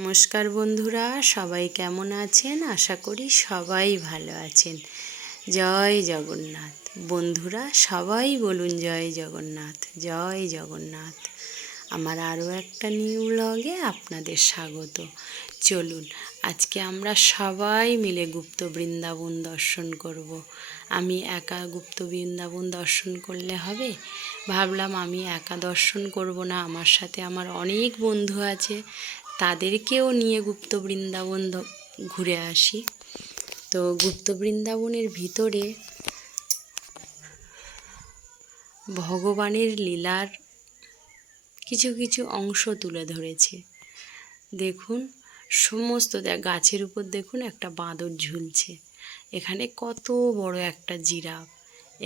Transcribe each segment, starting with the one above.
নমস্কার বন্ধুরা, সবাই কেমন আছেন? আশা করি সবাই ভালো আছেন। জয় জগন্নাথ। বন্ধুরা সবাই বলুন জয় জগন্নাথ, জয় জগন্নাথ। আমার আরও একটা নিউ ব্লগে আপনাদের স্বাগত। চলুন আজকে আমরা সবাই মিলে গুপ্ত বৃন্দাবন দর্শন করব। আমি একা গুপ্ত বৃন্দাবন দর্শন করলে হবে? ভাবলাম আমি একা দর্শন করব না, আমার সাথে আমার অনেক বন্ধু আছে, তাদেরকেও নিয়ে গুপ্ত বৃন্দাবন ঘুরে আসি। তো গুপ্ত বৃন্দাবনের ভিতরে ভগবানের লীলার কিছু কিছু অংশ তুলে ধরেছে। দেখুন, সমস্ত গাছের উপর দেখুন একটা বাঁদর ঝুলছে। এখানে কত বড় একটা জিরাফ,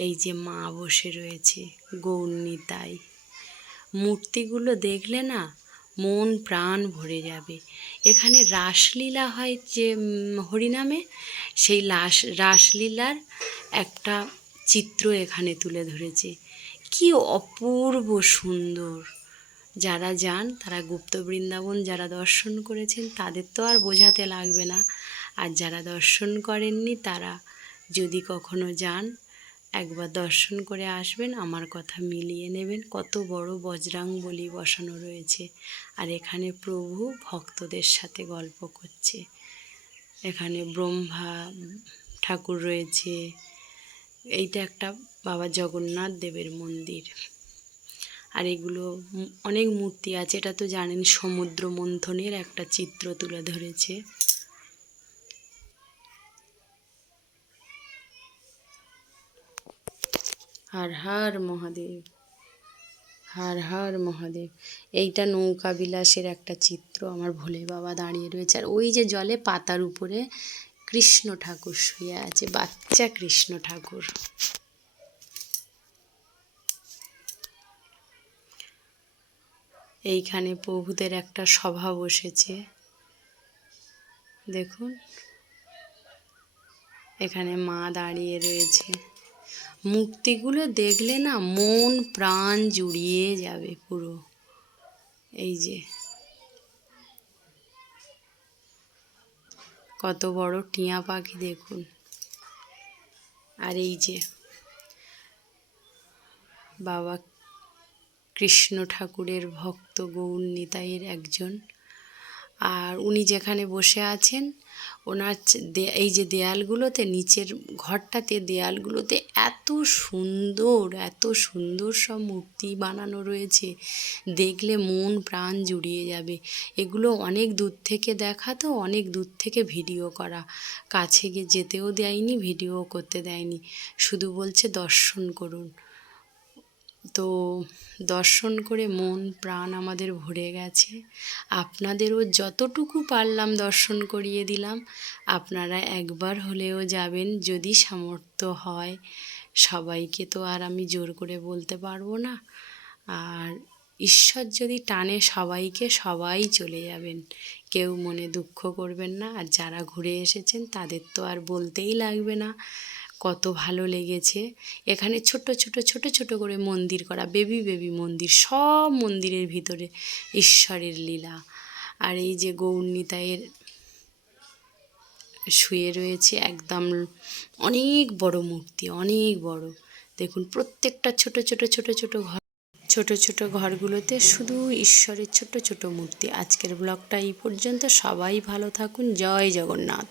এই যে মা বসে রয়েছে গৌরনিতাই। মূর্তিগুলো দেখলে না মন প্রাণ ভরে যাবে। এখানে রাসলীলা হয় যে হরিনামে, সেই রাসলীলার একটা চিত্র এখানে তুলে ধরেছে। কি অপূর্ব সুন্দর! যারা যান তারা গুপ্ত বৃন্দাবন যারা দর্শন করেছেন তাদের তো আর বোঝাতে লাগবে না, আর যারা দর্শন করেননি তারা যদি কখনো যান একবার দর্শন করে আসবেন, আমার কথা মিলিয়ে নেবেন। কত বড় বজরাঙ্গবলী বসানো রয়েছে, আর এখানে প্রভু ভক্তদের সাথে গল্প করছে। এখানে ব্রহ্মা ঠাকুর রয়েছে। এইটা একটা বাবা জগন্নাথ দেবের মন্দির। আর এগুলো অনেক মূর্তি আছে, এটা তো জানেন সমুদ্র মন্থনের একটা চিত্র তুলে ধরেছে। হর হর মহাদেব, হর হর মহাদেব। এইটা নৌকা বিলাসের একটা চিত্র, আমার ভোলে বাবা দাঁড়িয়ে রয়েছে। আর ওই যে জলে পাতার উপরে কৃষ্ণ ঠাকুর শুয়ে আছে, বাচ্চা কৃষ্ণ ঠাকুর। এইখানে প্রভুদের একটা সভা বসেছে, দেখুন। এখানে মা দাঁড়িয়ে রয়েছে। মূর্তিগুলো দেখলে না মন প্রাণ জুড়িয়ে যাবে পুরো। এই যে কত বড় টিয়া পাখি দেখুন। আর এই যে বাবা কৃষ্ণ ঠাকুরের ভক্ত গৌরনিতাইয়ের একজন, আর উনি যেখানে বসে আছেন ওনার এই যে দেয়ালগুলোতে, নিচের ঘরটাতে দেয়ালগুলোতে এত সুন্দর সব মূর্তি বানানো রয়েছে, দেখলে মন প্রাণ জুড়িয়ে যাবে। এগুলো অনেক দূর থেকে দেখা, তো অনেক দূর থেকে ভিডিও করা, কাছে গিয়ে যেতেও দেয়নি, ভিডিও করতে দেয়নি, শুধু বলছে দর্শন করুন। তো দর্শন করে মন প্রাণ আমাদের ভরে গেছে। আপনাদেরও যতটুকু পারলাম দর্শন করিয়ে দিলাম। আপনারা একবার হলেও যাবেন যদি সামর্থ্য হয়। সবাইকে তো আর আমি জোর করে বলতে পারবো না, আর ঈশ্বর যদি টানে সবাইকে, সবাই চলে যাবেন, কেউ মনে দুঃখ করবেন না। আর যারা ঘুরে এসেছেন তাদের তো আর বলতেই লাগবে না কত ভালো লেগেছে। এখানে ছোট ছোট করে মন্দির করা, বেবি মন্দির, সব মন্দিরের ভিতরে ঈশ্বরের লীলা। আর এই যে গৌরনিতাইয়ের শুয়ে রয়েছে একদম অনেক বড় মূর্তি, অনেক বড়। দেখুন প্রত্যেকটা ছোট ছোট ঘরগুলোতে শুধু ঈশ্বরের ছোট ছোট মূর্তি। আজকের ব্লগটা এই পর্যন্ত। সবাই ভালো থাকুন। জয় জগন্নাথ।